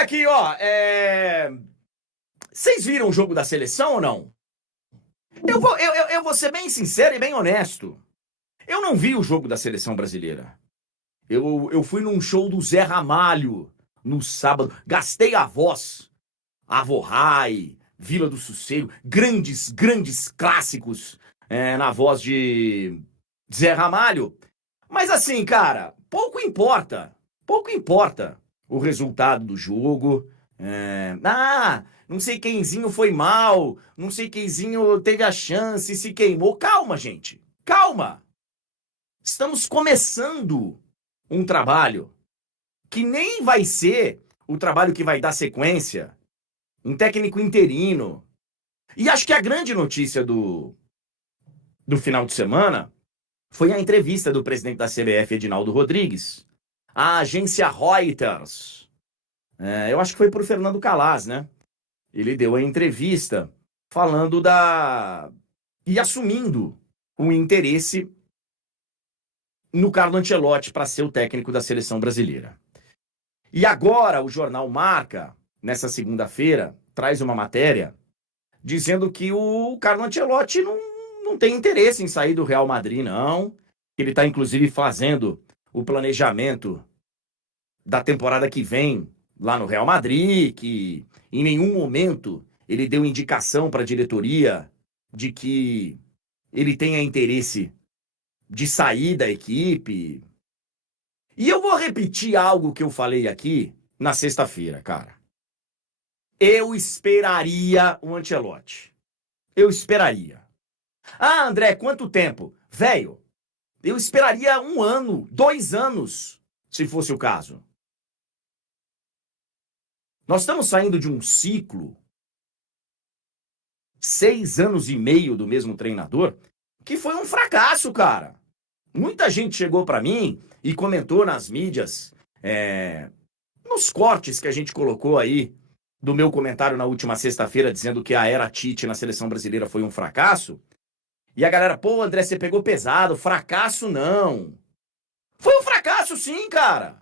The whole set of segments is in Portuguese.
Olha aqui, ó. Vocês viram o jogo da seleção ou não? Eu vou ser bem sincero e bem honesto. Eu não vi o jogo da seleção brasileira. Eu fui num show do Zé Ramalho no sábado. Gastei a voz. Avo Rai, Vila do Sossego, grandes clássicos na voz de Zé Ramalho. Mas assim, cara, pouco importa o resultado do jogo. Não sei quemzinho foi mal, não sei quemzinho teve a chance, se queimou. Calma, gente, calma. Estamos começando um trabalho que nem vai ser o trabalho que vai dar sequência, um técnico interino. E acho que a grande notícia do final de semana foi a entrevista do presidente da CBF, Edinaldo Rodrigues, à agência Reuters. Eu acho que foi para o Fernando Calas, né? Ele deu a entrevista falando e assumindo o interesse no Carlo Ancelotti para ser o técnico da seleção brasileira. E agora o jornal Marca, nessa segunda-feira, traz uma matéria dizendo que o Carlo Ancelotti não tem interesse em sair do Real Madrid, não. Ele está, inclusive, fazendo o planejamento da temporada que vem lá no Real Madrid, que em nenhum momento ele deu indicação para a diretoria de que ele tenha interesse de sair da equipe. E eu vou repetir algo que eu falei aqui na sexta-feira, cara. Eu esperaria o Ancelotti. Eu esperaria. Ah, André, quanto tempo? Velho, eu esperaria 1 ano, 2 anos, se fosse o caso. Nós estamos saindo de um ciclo, 6 anos e meio do mesmo treinador, que foi um fracasso, cara. Muita gente chegou para mim e comentou nas mídias, nos cortes que a gente colocou aí do meu comentário na última sexta-feira, dizendo que a era Tite na seleção brasileira foi um fracasso. E a galera, pô, André, você pegou pesado. Fracasso não. Foi um fracasso sim, cara.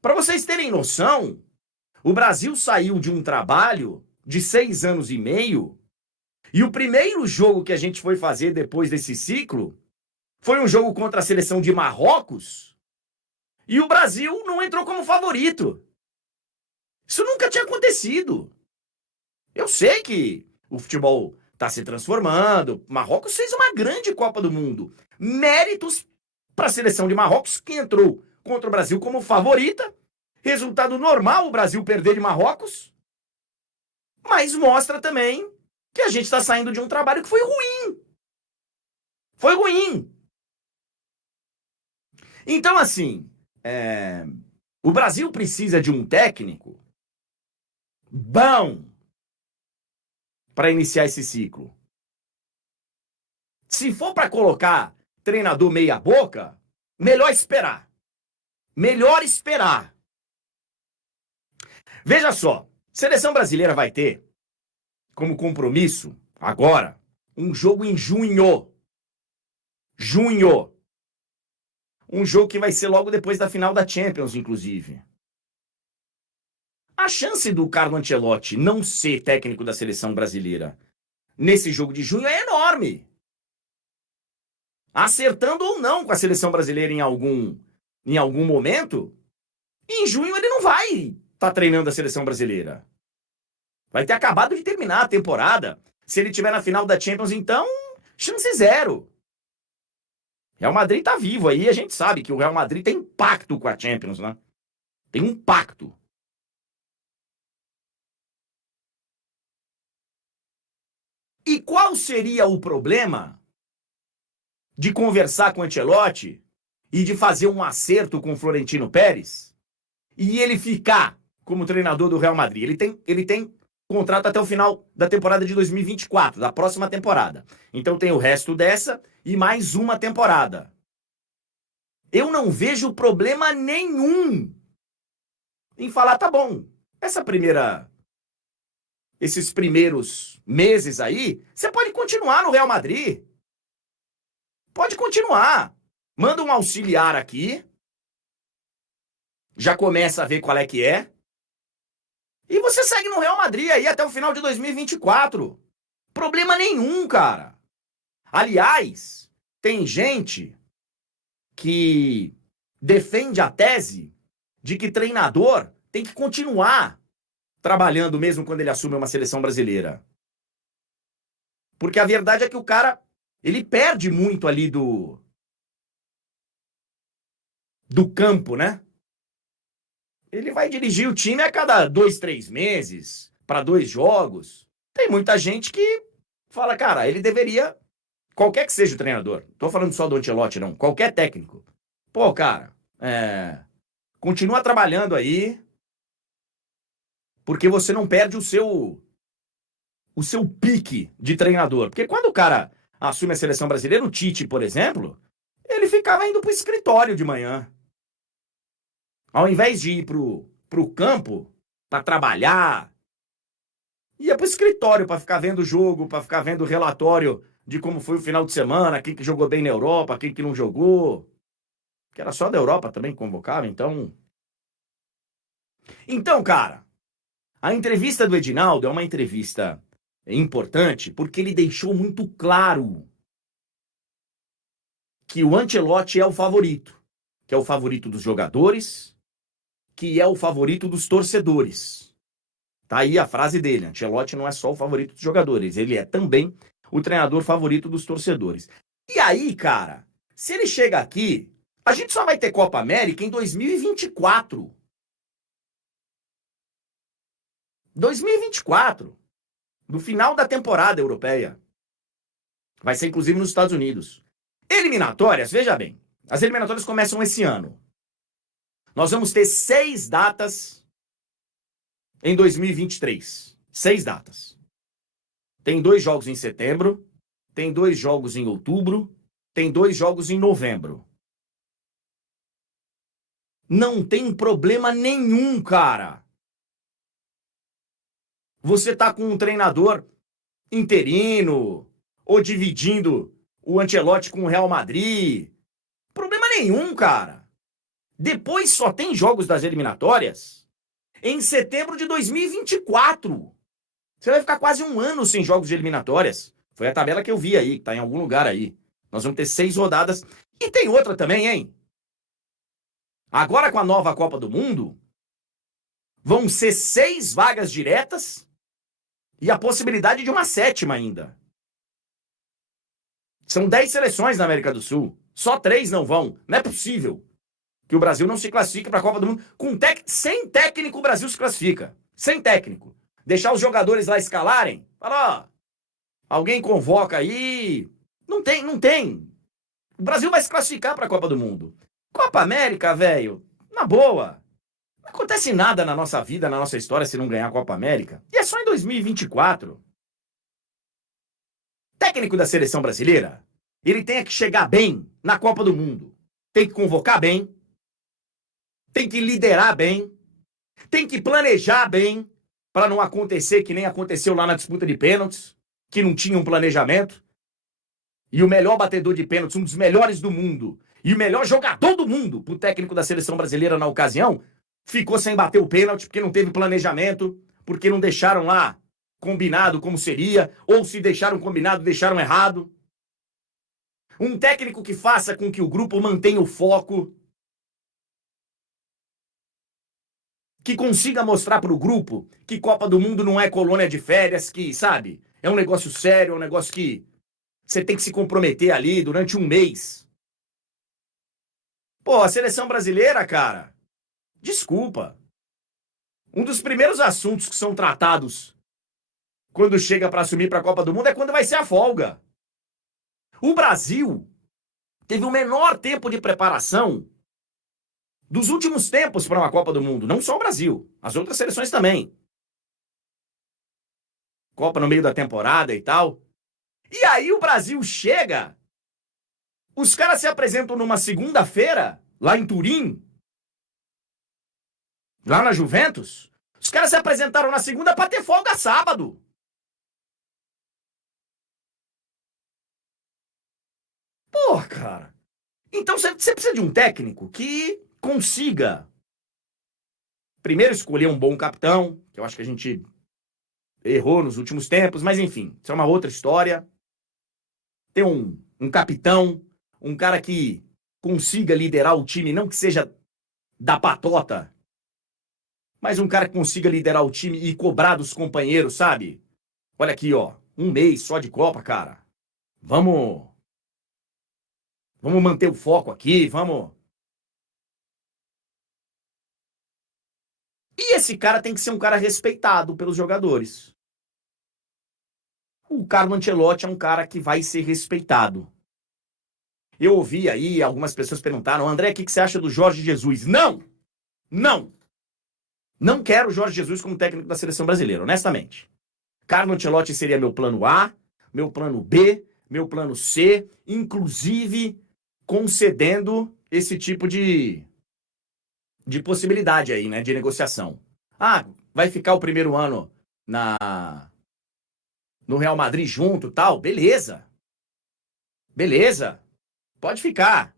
Para vocês terem noção, o Brasil saiu de um trabalho de 6 anos e meio e o primeiro jogo que a gente foi fazer depois desse ciclo foi um jogo contra a seleção de Marrocos e o Brasil não entrou como favorito. Isso nunca tinha acontecido. Eu sei que o futebol está se transformando. Marrocos fez uma grande Copa do Mundo. Méritos para a seleção de Marrocos, que entrou contra o Brasil como favorita. Resultado normal, o Brasil perder de Marrocos. Mas mostra também que a gente está saindo de um trabalho que foi ruim. Foi ruim. Então, assim, o Brasil precisa de um técnico bom para iniciar esse ciclo. Se for para colocar treinador meia boca, melhor esperar. Melhor esperar. Veja só, seleção brasileira vai ter como compromisso, agora, um jogo em junho. Junho. Um jogo que vai ser logo depois da final da Champions, inclusive. A chance do Carlo Ancelotti não ser técnico da seleção brasileira nesse jogo de junho é enorme. Acertando ou não com a seleção brasileira em algum momento, em junho ele não vai estar treinando a seleção brasileira. Vai ter acabado de terminar a temporada. Se ele estiver na final da Champions, então, chance zero. Real Madrid tá vivo aí, a gente sabe que o Real Madrid tem pacto com a Champions, né? Tem um pacto. E qual seria o problema de conversar com o Ancelotti e de fazer um acerto com o Florentino Pérez e ele ficar como treinador do Real Madrid? Ele tem contrato até o final da temporada de 2024, da próxima temporada. Então tem o resto dessa e mais uma temporada. Eu não vejo problema nenhum em falar, tá bom, esses primeiros meses aí, você pode continuar no Real Madrid. Pode continuar. Manda um auxiliar aqui já começa a ver qual é que é. E você segue no Real Madrid aí até o final de 2024. Problema nenhum, cara. Aliás, tem gente que defende a tese de que treinador tem que continuar trabalhando mesmo quando ele assume uma seleção brasileira. Porque a verdade é que o cara, ele perde muito ali do campo, né? Ele vai dirigir o time a cada 2, 3 meses, para 2 jogos. Tem muita gente que fala, cara, ele deveria, qualquer que seja o treinador, não tô falando só do Ancelotti, não, qualquer técnico. Pô, cara, continua trabalhando aí, porque você não perde o seu pique de treinador. Porque quando o cara assume a seleção brasileira, o Tite, por exemplo, ele ficava indo pro escritório de manhã. Ao invés de ir pro campo para trabalhar, ia pro escritório para ficar vendo o jogo, para ficar vendo o relatório de como foi o final de semana, quem que jogou bem na Europa, quem que não jogou. Que era só da Europa também que convocava, então. Então, cara, a entrevista do Edinaldo é uma entrevista importante porque ele deixou muito claro que o Ancelotti é o favorito, que é o favorito dos jogadores, que é o favorito dos torcedores. Tá aí a frase dele, Ancelotti não é só o favorito dos jogadores, ele é também o treinador favorito dos torcedores. E aí, cara, se ele chega aqui, a gente só vai ter Copa América em 2024. 2024, no final da temporada europeia. Vai ser inclusive nos Estados Unidos. Eliminatórias, veja bem, as eliminatórias começam esse ano. Nós vamos ter 6 datas em 2023. 6 datas. Tem 2 jogos em setembro, tem 2 jogos em outubro, tem 2 jogos em novembro. Não tem problema nenhum, cara. Você tá com um treinador interino ou dividindo o Ancelotti com o Real Madrid. Problema nenhum, cara. Depois só tem jogos das eliminatórias em setembro de 2024. Você vai ficar quase um ano sem jogos de eliminatórias. Foi a tabela que eu vi aí, que tá em algum lugar aí. Nós vamos ter 6 rodadas. E tem outra também, hein? Agora com a nova Copa do Mundo, vão ser 6 vagas diretas e a possibilidade de uma 7ª ainda. São 10 seleções na América do Sul. Só 3 não vão. Não é possível que o Brasil não se classifique para a Copa do Mundo. Sem técnico, o Brasil se classifica. Sem técnico. Deixar os jogadores lá escalarem. Fala, ó, alguém convoca aí. Não tem, não tem. O Brasil vai se classificar para a Copa do Mundo. Copa América, velho, na boa. Não acontece nada na nossa vida, na nossa história, se não ganhar a Copa América. E é só em 2024. Técnico da seleção brasileira, ele tem que chegar bem na Copa do Mundo. Tem que convocar bem. Tem que liderar bem. Tem que planejar bem para não acontecer que nem aconteceu lá na disputa de pênaltis, que não tinha um planejamento. E o melhor batedor de pênaltis, um dos melhores do mundo, e o melhor jogador do mundo, pro técnico da seleção brasileira na ocasião, ficou sem bater o pênalti porque não teve planejamento, porque não deixaram lá combinado como seria, ou se deixaram combinado, deixaram errado. Um técnico que faça com que o grupo mantenha o foco, que consiga mostrar para o grupo que Copa do Mundo não é colônia de férias, que, sabe, é um negócio sério, é um negócio que você tem que se comprometer ali durante um mês. Pô, a seleção brasileira, cara, desculpa. Um dos primeiros assuntos que são tratados quando chega para assumir para a Copa do Mundo é quando vai ser a folga. O Brasil teve o menor tempo de preparação dos últimos tempos para uma Copa do Mundo. Não só o Brasil, as outras seleções também. Copa no meio da temporada e tal. E aí o Brasil chega, os caras se apresentam numa segunda-feira, lá em Turim, lá na Juventus. Os caras se apresentaram na segunda para ter folga sábado. Pô, cara. Então você precisa de um técnico que consiga Primeiro escolher um bom capitão, que eu acho que a gente errou nos últimos tempos, mas enfim, isso é uma outra história. Ter um capitão, um cara que consiga liderar o time, não que seja da patota, mas um cara que consiga liderar o time e cobrar dos companheiros, sabe? Olha aqui, ó, um mês só de Copa, cara. Vamos manter o foco aqui, vamos. E esse cara tem que ser um cara respeitado pelos jogadores. O Carlo Ancelotti é um cara que vai ser respeitado. Eu ouvi aí, algumas pessoas perguntaram, André, o que você acha do Jorge Jesus? Não! Não! Não quero o Jorge Jesus como técnico da seleção brasileira, honestamente. Carlo Ancelotti seria meu plano A, meu plano B, meu plano C, inclusive concedendo esse tipo de possibilidade aí, né, de negociação. Ah, vai ficar o primeiro ano no Real Madrid junto, tal, beleza. Beleza. Pode ficar.